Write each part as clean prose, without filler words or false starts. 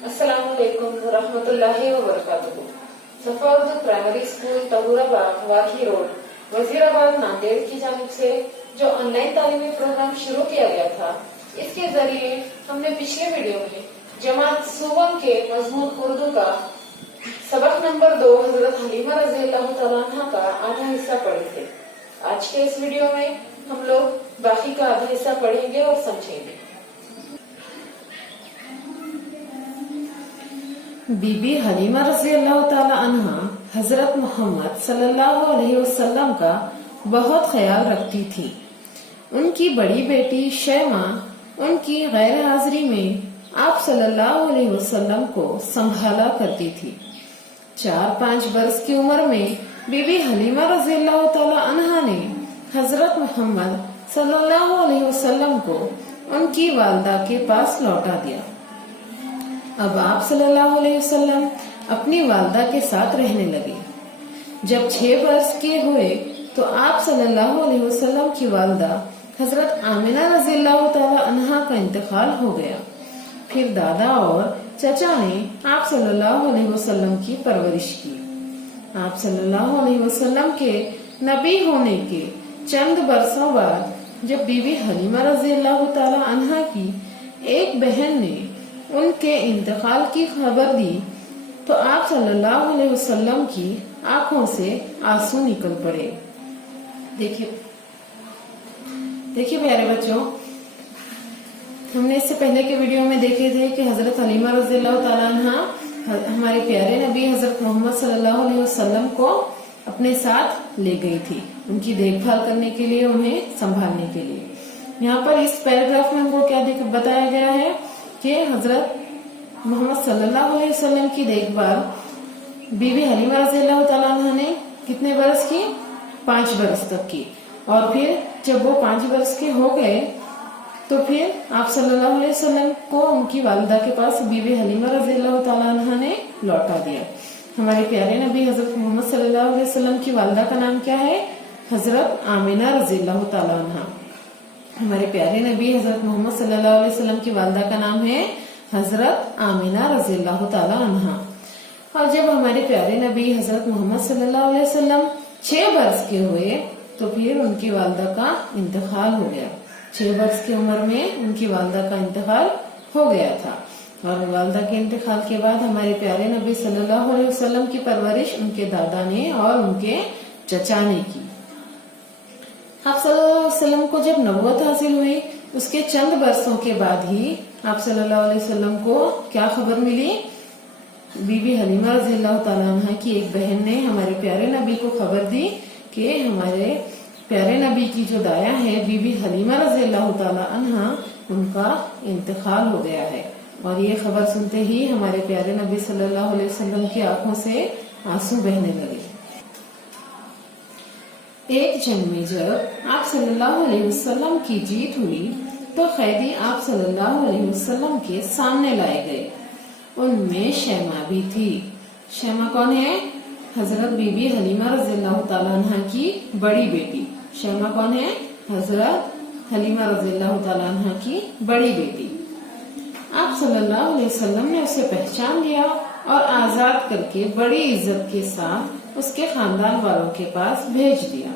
السلام علیکم ورحمۃ اللہ وبرکاتہ۔ صفا اردو پرائمری اسکول طہورآباد واکھی روڈ وزیر آباد ناندیڑ کی جانب سے جو آن لائن تعلیمی پروگرام شروع کیا گیا تھا، اس کے ذریعے ہم نے پچھلے ویڈیو میں جماعت صوبہ کے مضمون اردو کا سبق نمبر 2 حضرت حلیمہ رضی اللہ تعالیٰ عنہ کا آدھا حصہ پڑھے تھے۔ آج کے اس ویڈیو میں ہم لوگ باقی کا آدھا حصہ پڑھیں گے اور سمجھیں گے۔ بی بی حلیمہ رضی اللہ تعالی عنہ حضرت محمد صلی اللہ علیہ وسلم کا بہت خیال رکھتی تھی۔ ان کی بڑی بیٹی شیمہ ان کی غیر حاضری میں آپ صلی اللہ علیہ وسلم کو سنبھالا کرتی تھی۔ 4-5 برس کی عمر میں بی بی حلیمہ رضی اللہ تعالی عنہ نے حضرت محمد صلی اللہ علیہ وسلم کو ان کی والدہ کے پاس لوٹا دیا۔ اب آپ صلی اللہ علیہ وسلم اپنی والدہ کے ساتھ رہنے لگے۔ جب 6 برس کے ہوئے تو آپ صلی اللہ علیہ وسلم کی والدہ حضرت آمنہ رضی اللہ تعالی عنہ کا انتقال ہو گیا۔ پھر دادا اور چچا نے آپ صلی اللہ علیہ وسلم کی پرورش کی۔ آپ صلی اللہ علیہ وسلم کے نبی ہونے کے چند برسوں بعد جب بی بی حلیمہ رضی اللہ تعالی عنہ کی ایک بہن نے ان کے انتقال کی خبر دی تو آپ صلی اللہ علیہ وسلم کی آنکھوں سے آنسو نکل پڑے۔ دیکھیے پیارے بچوں، ہم نے اس سے پہلے کے ویڈیو میں دیکھے تھے کہ حضرت حلیمہ رضی اللہ تعالی عنہ ہمارے پیارے نبی حضرت محمد صلی اللہ علیہ وسلم کو اپنے ساتھ لے گئی تھی، ان کی دیکھ بھال کرنے کے لیے، انہیں سنبھالنے کے لیے۔ یہاں پر اس پیراگراف میں ہم کو کیا بتایا گیا ہے کہ حضرت محمد صلی اللہ علیہ وسلم کی دیکھ بھال بی بی حلیمہ رضی اللہ تعالیٰ عنہ نے کتنے برس کی؟ 5 برس تک کی۔ اور پھر جب وہ 5 برس کے ہو گئے تو پھر آپ صلی اللہ علیہ وسلم کو ان کی والدہ کے پاس بی بی حلیمہ رضی اللہ تعالیٰ عنہ نے لوٹا دیا۔ ہمارے پیارے نبی حضرت محمد صلی اللہ علیہ وسلم کی والدہ کا نام کیا ہے؟ حضرت آمنہ رضی اللہ تعالیٰ عنہ۔ ہمارے پیارے نبی حضرت محمد صلی اللہ علیہ وسلم کی والدہ کا نام ہے حضرت آمنہ رضی اللہ تعالی عنہ۔ اور جب ہمارے پیارے نبی حضرت محمد صلی اللہ علیہ وسلم 6 برس کے ہوئے تو پھر ان کی والدہ کا انتقال ہو گیا۔ 6 برس کی عمر میں ان کی والدہ کا انتقال ہو گیا تھا، اور والدہ کے انتقال کے بعد ہمارے پیارے نبی صلی اللہ علیہ وسلم کی پرورش ان کے دادا نے اور ان کے چچا نے کی۔ آپ صلی اللہ علیہ وسلم کو جب نبوت حاصل ہوئی اس کے چند برسوں کے بعد ہی آپ صلی اللہ علیہ وسلم کو کیا خبر ملی؟ بی بی حلیمہ رضی اللہ تعالیٰ عنہ کی ایک بہن نے ہمارے پیارے نبی کو خبر دی کہ ہمارے پیارے نبی کی جو دایا ہے بی بی حلیمہ رضی اللہ تعالیٰ عنہ، ان کا انتقال ہو گیا ہے۔ اور یہ خبر سنتے ہی ہمارے پیارے نبی صلی اللہ علیہ وسلم کی آنکھوں سے آنسو بہنے لگے۔ ایک جنگ میں جب آپ صلی اللہ علیہ وسلم کی جیت ہوئی تو قیدی آپ صلی اللہ علیہ وسلم کے سامنے لائے گئے۔ ان میں شیمہ بھی تھی۔ شیمہ کون ہے؟ حضرت بی بی حلیمہ رضی اللہ تعالیٰ عنہ کی بڑی بیٹی۔ شیمہ کون ہے؟ حضرت حلیمہ رضی اللہ تعالیٰ عنہ کی بڑی بیٹی۔ آپ صلی اللہ علیہ وسلم نے اسے پہچان لیا اور آزاد کر کے بڑی عزت کے ساتھ اس کے خاندان والوں کے پاس بھیج دیا۔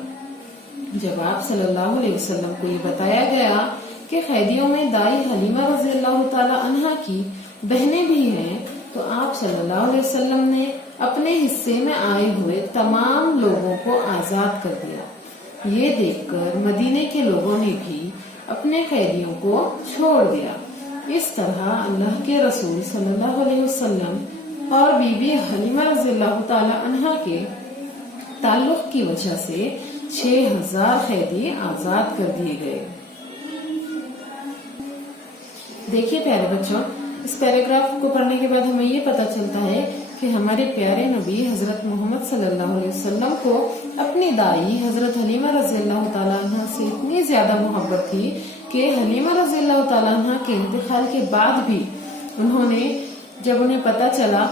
جب آپ صلی اللہ علیہ وسلم کو یہ بتایا گیا کہ قیدیوں میں دائی حلیمہ رضی اللہ تعالی عنہ کی بہنیں بھی ہیں تو آپ صلی اللہ علیہ وسلم نے اپنے حصے میں آئے ہوئے تمام لوگوں کو آزاد کر دیا۔ یہ دیکھ کر مدینے کے لوگوں نے بھی اپنے قیدیوں کو چھوڑ دیا۔ اس طرح اللہ کے رسول صلی اللہ علیہ وسلم اور بی بی حلیمہ رضی اللہ تعالی عنہ کے تعلق کی وجہ سے 6000 قیدی آزاد کر دیے گئے۔ دیکھیے پیارے بچوں، اس پیراگراف کو پڑھنے کے بعد ہمیں یہ پتہ چلتا ہے کہ ہمارے پیارے نبی حضرت محمد صلی اللہ علیہ وسلم کو اپنی دائی حضرت حلیمہ رضی اللہ تعالیٰ عنہ سے اتنی زیادہ محبت تھی کہ حلیمہ رضی اللہ تعالیٰ عنہ کے انتقال کے بعد بھی انہوں نے، جب انہیں پتہ چلا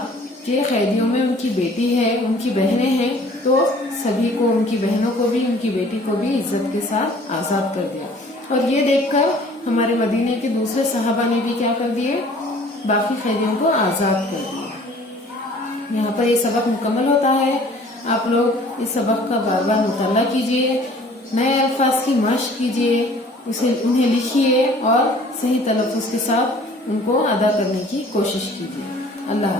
کہ قیدیوں میں ان کی بیٹی ہے، ان کی بہنیں ہیں، تو سبھی کو، ان کی بہنوں کو بھی، ان کی بیٹی کو بھی عزت کے ساتھ آزاد کر دیا۔ اور یہ دیکھ کر ہمارے مدینے کے دوسرے صحابہ نے بھی کیا کر دیے؟ باقی قیدیوں کو آزاد کر دیا۔ یہاں پر یہ سبق مکمل ہوتا ہے۔ آپ لوگ اس سبق کا بار بار مطالعہ کیجیے، نئے الفاظ کی مشق کیجیے، انہیں لکھیے اور صحیح تلفظ کے ساتھ ان کو ادا کرنے کی کوشش کیجیے۔ اللہ حافظ۔